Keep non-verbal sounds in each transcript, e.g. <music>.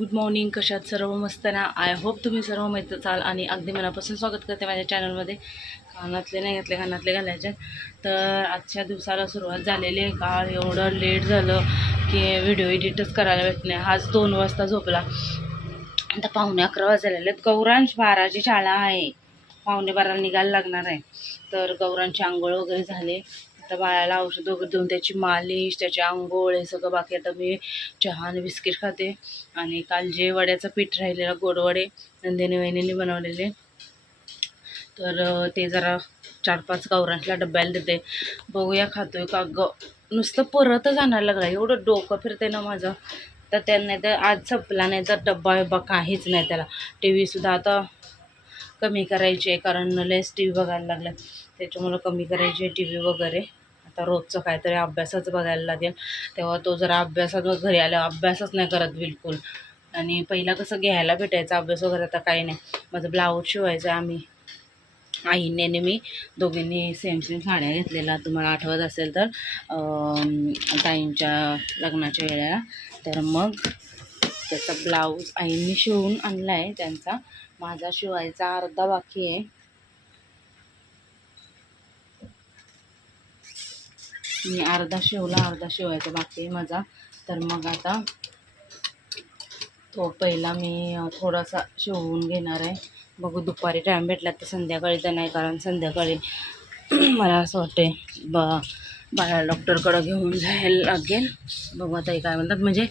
Good morning कशात? सर्व मस्त ना? आय होप तुम्ही सर्व माहीत चाल आणि अगदी मनापासून स्वागत करते माझ्या चॅनलमध्ये कानातले नाही घातले कानातले घालायचे. तर आजच्या दिवसाला सुरुवात झालेली आहे. काळ एवढं लेट झालं की व्हिडिओ एडिटच करायला भेट नाही. आज दोन वाजता झोपला. आता पावणे अकरा वाजलेले आहेत गौरांश बाराची शाळा आहे. पावणे बाराला निघायला लागणार आहे. तर गौरांची आंघोळ वगैरे झाले. आता बाळाला औषध वगैरे देऊन त्याची मालिश त्याची आंघोळ हे सगळं बाकी आता मी चहा आणि बिस्किट खाते. आणि काल जे वड्याचं पीठ राहिलेलं गोडवडे नंदिनी वहिनीने बनवलेले. तर ते जरा चार पाच गावरांच्या डब्याला देते. बघूया खातोय का ग. नुसतं परत जाणार लागला. एवढं डोकं फिरते ना माझं. तर त्यांना तर आज संपला नाही तर डब्बा बिब्बा काहीच नाही त्याला. टी व्हीसुद्धा आता कमी करायची आहे कारण लयच टी व्ही बघायला लागलं त्याच्यामुळं कमी करायची आहे टी व्ही वगैरे. आता रोजचं काहीतरी अभ्यासच बघायला लागेल. तेव्हा तो जरा अभ्यासात घरी आला अभ्यासच नाही करत बिलकुल. आणि पहिला कसं घ्यायला भेटायचा अभ्यास वगैरे आता काही नाही. माझं ब्लाऊज शिवायचं आम्ही. आईने नेहमी मी दोघींनी सेम सेम साड्या घेतलेल्या. तुम्हाला आठवत असेल तर ताईंच्या लग्नाच्या वेळेला. तर मग त्याचा ब्लाऊज आईंनी शिवून आणला आहे त्यांचा माझा शिवायचा अर्धा बाकी आहे. मी अर्धा शिवला अर्धा शिवायचा बाकी आहे माझा. तर मग आता तो पहिला मी थोडासा शिवून घेणार आहे. बघू दुपारी टाईम भेटला तर संध्याकाळी तर नाही कारण संध्याकाळी <clears throat> मला असं वाटते ब बाळा डॉक्टरकडं घेऊन जायला लागेल. बघू आता हे काय म्हणतात म्हणजे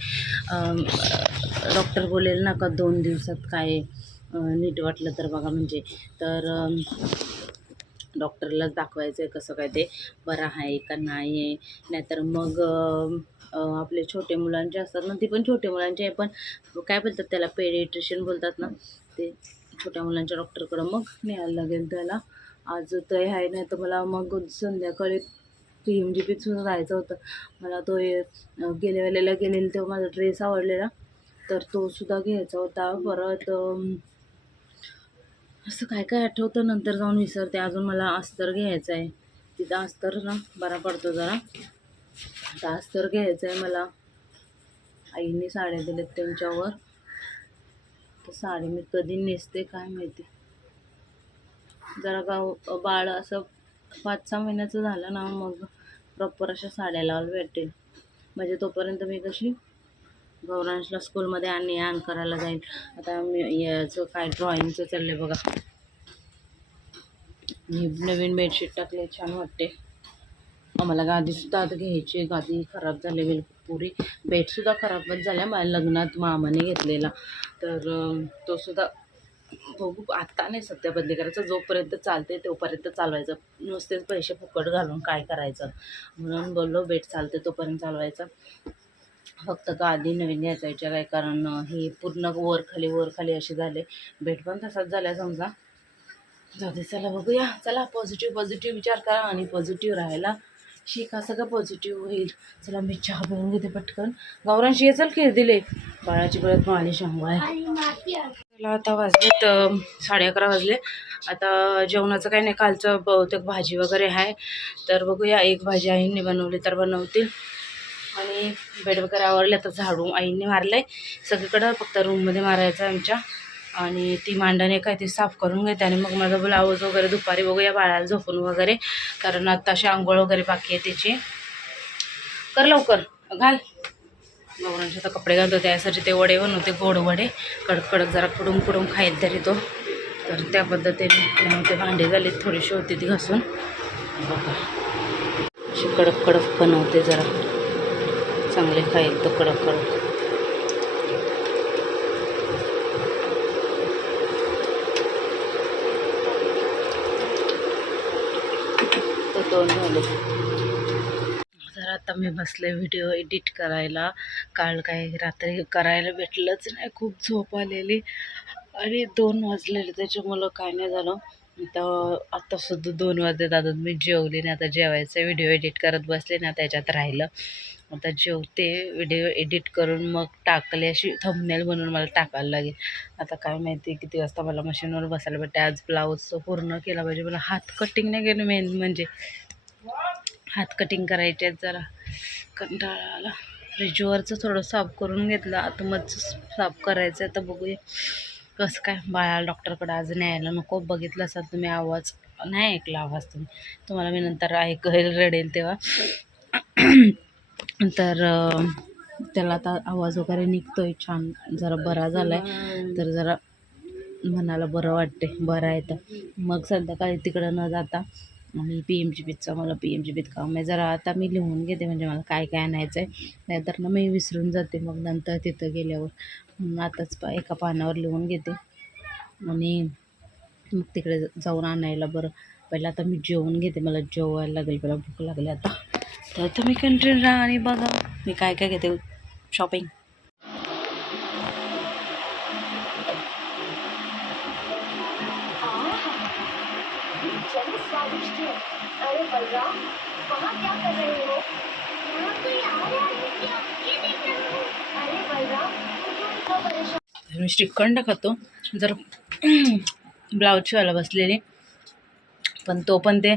डॉक्टर बोलेल ना का दोन दिवसात काय नीट वाटलं तर बघा म्हणजे. तर डॉक्टरलाच दाखवायचं आहे कसं काय ते. बरं आहे का नाही आहे नाहीतर मग आपले छोटे मुलांचे असतात ना ती पण छोटे मुलांचे आहे पण काय बोलतात त्याला पेडिट्रिशियन बोलतात ना ते छोट्या मुलांच्या डॉक्टरकडं मग न्यायला लागेल त्याला. आज तर आहे नाही तर मला मग संध्याकाळी पी एम जी पीत सुद्धा जायचं होतं. मला तो हे, गेल्या वेळेला गेलेला तेव्हा माझा ड्रेस आवडलेला तर तो सुद्धा घ्यायचा होता. परत असं काय काय आठवतं? नंतर जाऊन विसरते. अजून मला अस्तर घ्यायचं आहे. तिथं अस्तर ना बरा पडतो जरा. आता अस्तर घ्यायचं आहे मला. आईने साड्या दिल्यात त्यांच्यावर. तर साडी मी कधी नेसते काय माहिती. जरा गाव बाळ असं पाच सहा महिन्याचं झालं ना मग प्रॉपर अशा साड्या लावायला भेटेल. म्हणजे तोपर्यंत मी कशी गौरांशला स्कूलमध्ये आणि आण करायला जाईल. आता मी याचं काय ड्रॉइंगचं चाललं आहे बघा. मी नवीन बेडशीट टाकले छान वाटते. आम्हाला गादीसुद्धा आता घ्यायची गादी खराब झाली बिलकुल पुरी. बेडसुद्धा खराबच झाल्या माझ्या लग्नात मामाने घेतलेला. तर तो सुद्धा बघू आत्ता नाही सध्या बदली करायचं. जोपर्यंत चालते तोपर्यंत चालवायचं. नुसतेच पैसे फुकट घालून काय करायचं? म्हणून बोललो बेड चालते तोपर्यंत चालवायचं. फक्त गादी नवीन घ्यायचा विचार आहे कारण हे पूर्ण वर खाली वर खाली असे झाले. बेड पण तसाच झाला समजा. जाऊ दे चला बघूया. चला पॉझिटिव्ह पॉझिटिव्ह विचार करा आणि पॉझिटिव्ह राहायला शिका. सगळं पॉझिटिव्ह होईल. चला मी चहा बनवून घेते पटकन. गौरांशी ये चल खेळ दिले. बाळाची परत माली शांगवा आहे. चला आता वाजलेत साडे अकरा वाजले. आता जेवणाचं काही नाही कालचं बहुतेक भाजी वगैरे आहे. तर बघूया एक भाजी आईंनी बनवली तर बनवतील. आणि बेड वगैरे आवरलं तर झाडू आईने मारलं आहे सगळीकडं फक्त रूममध्ये मारायचं आमच्या. आणि ती मांडणे काय ती साफ करून घेते आणि मग माझा ब्लाऊज वगैरे दुपारी बघूया बाळाला झोपून वगैरे. कारण आत्ताशी आंघोळ वगैरे बाकी आहे त्याची कर लवकर. घाल. गौरांचे तर कपडे घालतो त्यासाठी ते वडे बनवते गोड वडे. कडक कडक जरा कुडून कुडून खाईल तरी तो. तर त्या पद्धतीने ते भांडे झाले थोडीशी होती ती घासून. बघा अशी कडक कडक बनवते जरा. चांगले खाईल तो कडक कडक तर दोन झाले. तर आता मी बसले व्हिडिओ एडिट करायला काल काय रात्री करायला भेटलंच नाही खूप झोप आलेली. आणि दोन वाजलेले त्याच्यामुळं काय नाही झालं. तर आत्तासुद्धा दोन वाजत आता मी जेवले नाही. आता जेवायचं व्हिडिओ एडिट करत बसले ना त्याच्यात राहिलं. आता जेवते व्हिडिओ एडिट करून मग टाकले अशी थंबनेल म्हणून मला टाकायला लागेल. आता काय माहिती किती वाजता मला मशीनवर बसायला भेटते आज ब्लाऊजचं पूर्ण केला पाहिजे. मला हात कटिंग नाही केलं मेन म्हणजे. हात कटिंग करायचे आहेत जरा. कंटाळा आला. फ्रीजवरचं थोडं साफ करून घेतलं. आता मग साफ करायचं आहे तर बघूया. कसं काय बाळाला डॉक्टरकडे आज न्यायला नको? बघितलं असाल तुम्ही आवाज. नाही ऐकला आवाज तुम्ही. तुम्हाला मी नंतर ऐकेल रडेल तेव्हा. <clears throat> तर त्याला आता आवाज वगैरे निघतो आहे छान. जरा बरा झाला आहे तर जरा मनाला बरं वाटते बरं आहे तर. मग संध्याकाळी तिकडं न जाता आणि पी एम जी पीचं मला पी एम जी पीत काम आहे जरा आता मी लिहून घेते म्हणजे मला काय काय आणायचं आहे नाहीतर ना मी विसरून जाते मग नंतर तिथं गेल्यावर. आताच पा एका पानावर लिहून घेते. आणि मग तिकडे जाऊन आणायला बरं. पहिलं आता मी जेवून घेते मला जेवायला लागेल पहिला भूक लागली आता. तर तुम्ही कंटिन्यू राहा आणि बघा मी काय काय घेते. शॉपिंग अरे बलराम वहाँ क्या कर रहे हो यहाँ तो यार यार ये देख रहे हो अरे बलराम तुम इतना परेशान? तर मी श्रीखंड खातो. जर ब्लाऊज शिवायला बसलेली. पण तो पण ते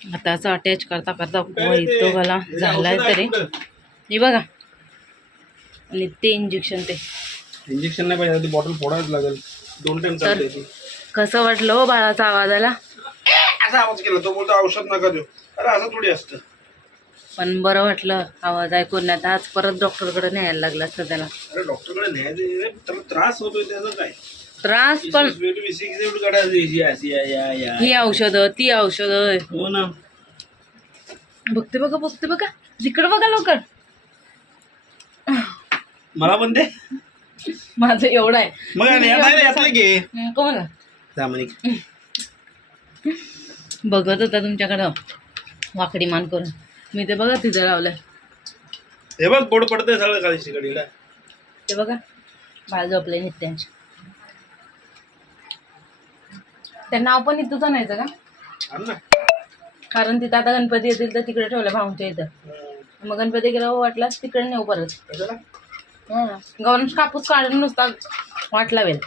हाताचा अटॅच करता करता तो मला झालाय तरी. हे बघा. आणि ते इंजेक्शन ते. इंजेक्शन नाही पाहिजे बॉटल फोडावीच लागेल. दोन टाइम कसं वाटलं हो बाळाचा आवाज आला असा आवाज केला तो बोलतो औषध नका देऊ अरे असं थोडी असतं पण बरं वाटलं आवाज ऐकून नाही तर आज परत डॉक्टरकडे न्यायला लागला असतं त्याला अरे डॉक्टरकडे न्यायचं रे, त्याला त्रास होतोय त्याचं काय त्रास पण ही ही औषधं ती औषधं हो ना बघते बघा बघते बघा इकडं बघा लवकर मला पण दे माझं एवढं आहे मग यातलं घे हं, का बघा बघत होता तुमच्याकडं. वाकडी मान करून. मी ते बघा तिथं लावलं हे बघ गोड पडतंय सगळं खाली शिकडीला ते बघा बाळ झोपले नित्यांश. ते नाव पण इथंच आणायचं का? आण ना. कारण तिथं आता गणपती येतील तर तिकडे ठेवलं भाऊंच्या इथं. मग गणपती गेला वाटलास तिकडे नेऊ परत. कशाला? हं. गव्हाण कापूस काढून नुसता वाट लावेल.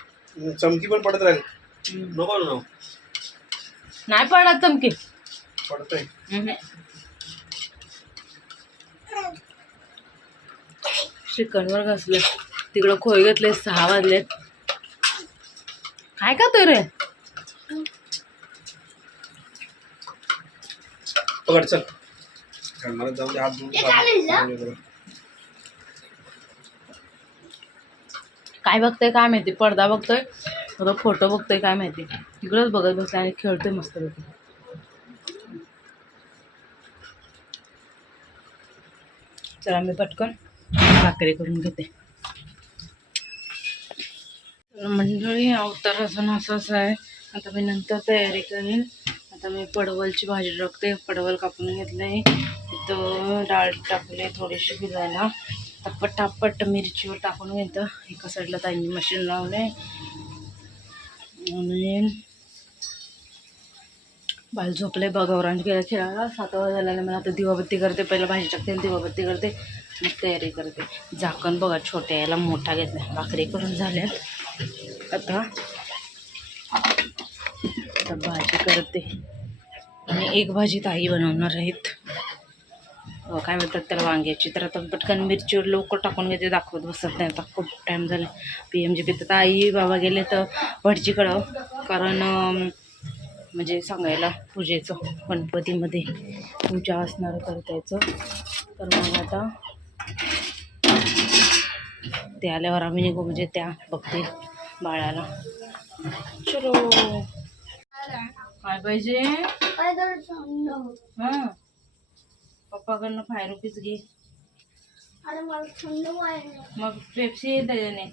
चमकी पण पडत राहील. नको ना नाही पडणार चमकी. पडतंय. हम्म. श्रीखंडवर घासलं. तिकडं खोय घेतले सहा वाजलेत. काय खातोय रे? पकड चल. काय मला जाऊ दे हात धुवून काय बघतोय काय माहिती? पडदा बघतोय. फोटो बघतोय काय माहिती? इकडंच बघत बसला आणि खेळतोय मस्त पैकी. चला मी पटकन भाकरी करून घेते. मंडळी अवतार अजून असंच आहे. आता मी नंतर तयारी करेन. आता मी पडवलची भाजी टाकते. पडवल कापून घेतलं आहे इथं डाळ टाकली थोडीशी भिजायला. पटापट मिरचीवर टाकून घेतं. एका साईडला ताईंनी मशीन लावले आणि बाल झोपले बघावरांज गेला खेळायला. सात वाजता झाल्याने मला आता दिवाबत्ती करते. पहिला भाजी टाकते आणि दिवाबत्ती करते. मग तयारी करते. झाकण बघा छोट्या याला मोठा घेतला. भाकरी करून झाल्यात. आता आता भाजी करते. आणि एक भाजी ताई बनवणार आहेत. हो, काय म्हणतात त्याला वांग्याची? तर आता पटकन मिरचीवर लवकर टाकून घेते. दाखवत बसत नाही आता. खूप टाईम झाला. पी एम जी पी तर आई बाबा गेले तर भटजीकडं. कारण म्हणजे सांगायला पूजेचं गणपतीमध्ये पूजा असणार तर त्याचं. तर मग आता ते आल्यावर आम्ही निघू म्हणजे त्या बघतील बाळाला. चलो. काय पाहिजे? हां. पप्पाकडनं फाय रुपीज घे. मग पेप्सी आहे त्याच्याने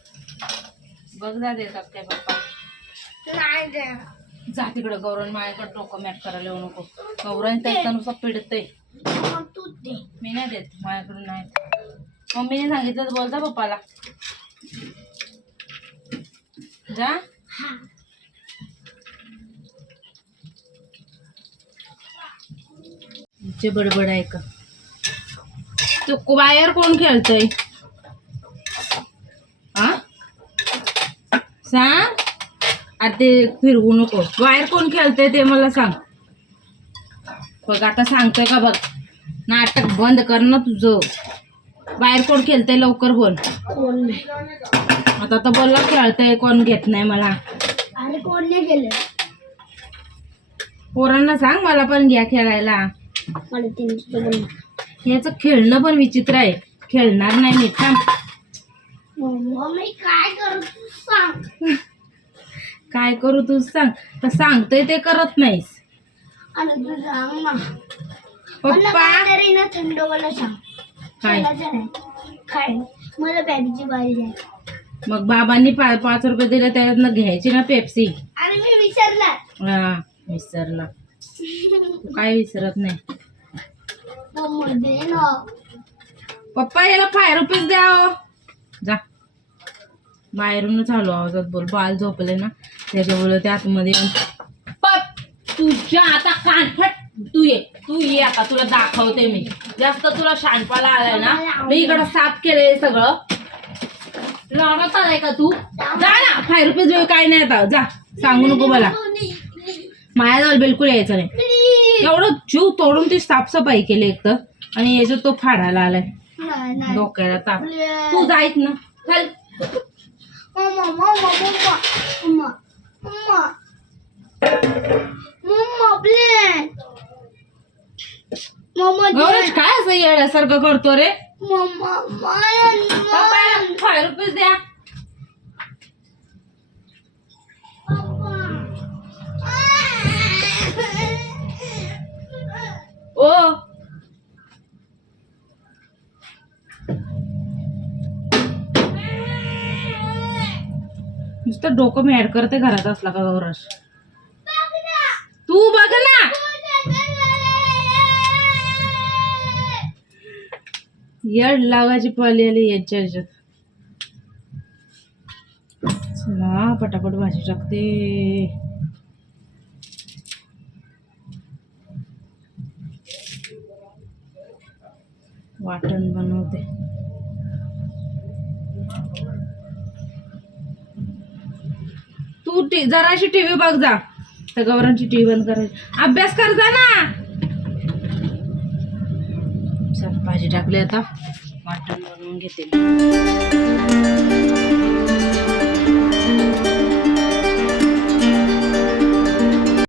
बघ जा देतात काय पप्पा. नाही जा तिकडं गौरव माझ्याकडे डोकं मॅट करायला येऊ नको. गौरव त्याचा नुसतं पिडतंय मग तू दे. मी नाही देत माझ्याकडून नाही. मम्मीने सांगितलं तर बोल जा पप्पाला. जा. बडबड आहे का? तो बाहेर कोण खेळतय? हा? सांग. आता ते फिरवू नको. बाहेर कोण खेळतंय ते मला सांग. बघ आता सांगतोय का बघ. नाटक बंद कर ना तुझं. बाहेर कोण खेळतंय लवकर बोल. कोण नाही. आता तर बोलला खेळतंय कोण घेत नाही मला. अरे कोण नाही गेलं. पोरांना सांग मला पण घ्या खेळायला. मला त्यांचं बोल याचं खेळणं पण विचित्र आहे. खेळणार नाही मी थांब. मी काय करू तू सांग. <laughs> काय करू तू सांग. तर सांगतोय ते करत नाहीस. आणि तू सांग ना. मला पप्पा काहीतरी ना थंड मला सांग. काय? नाही काय? मला पॅरीची बारी द्या. मग बाबांनी पा पाच रुपये दिले त्याच्यातनं घ्यायची ना पेप्सी आणि मी विसरला हा विसरला. तू काय विसरत नाही. मग मध्ये ना. पप्पा याला फाय रुपीज द्या हो. जा. बाहेरूनच आलो आवाजात बोल. बाल झोपले ना त्याच्यामुळे ते आतमध्ये तुझ्या आता कानफट तू ये तू ये आता तुला दाखवते मी. जास्त तुला शानपाला आलाय ना मी इकडं साफ केलंय सगळं. लढत आलाय का तू? जा ना फाय रुपीज काय नाही आता जा सांगू नको मला. माझ्याजवळ बिलकुल यायचं नाही. एवढं जीव तोडून ती साफसफाई केली एक तर आणि याच्यात तो फाडायला आलाय. डोक्याला ताप. तू जायत ना चल. Mamma mamma mamma mamma mamma mamma please mamma गौरज काय असं येण्यासारखं करतो रे? मम्मा मन पप्पाला फाय रुपीज द्या. ओ नुसतं डोकं मी ऍड करते घरात असला का गौरज तू बघ ना. येड लागायची पाली आली याच्या ह्याच्यात. चला पटापट भाजी टाकते. वाटण बनवते. तू टी जराशी टीव्ही बघ जा. त्या गौरांची टीव्ही बंद करायची. अभ्यास कर जा ना. भाजी टाकली आता. वाटण बनवून घेते.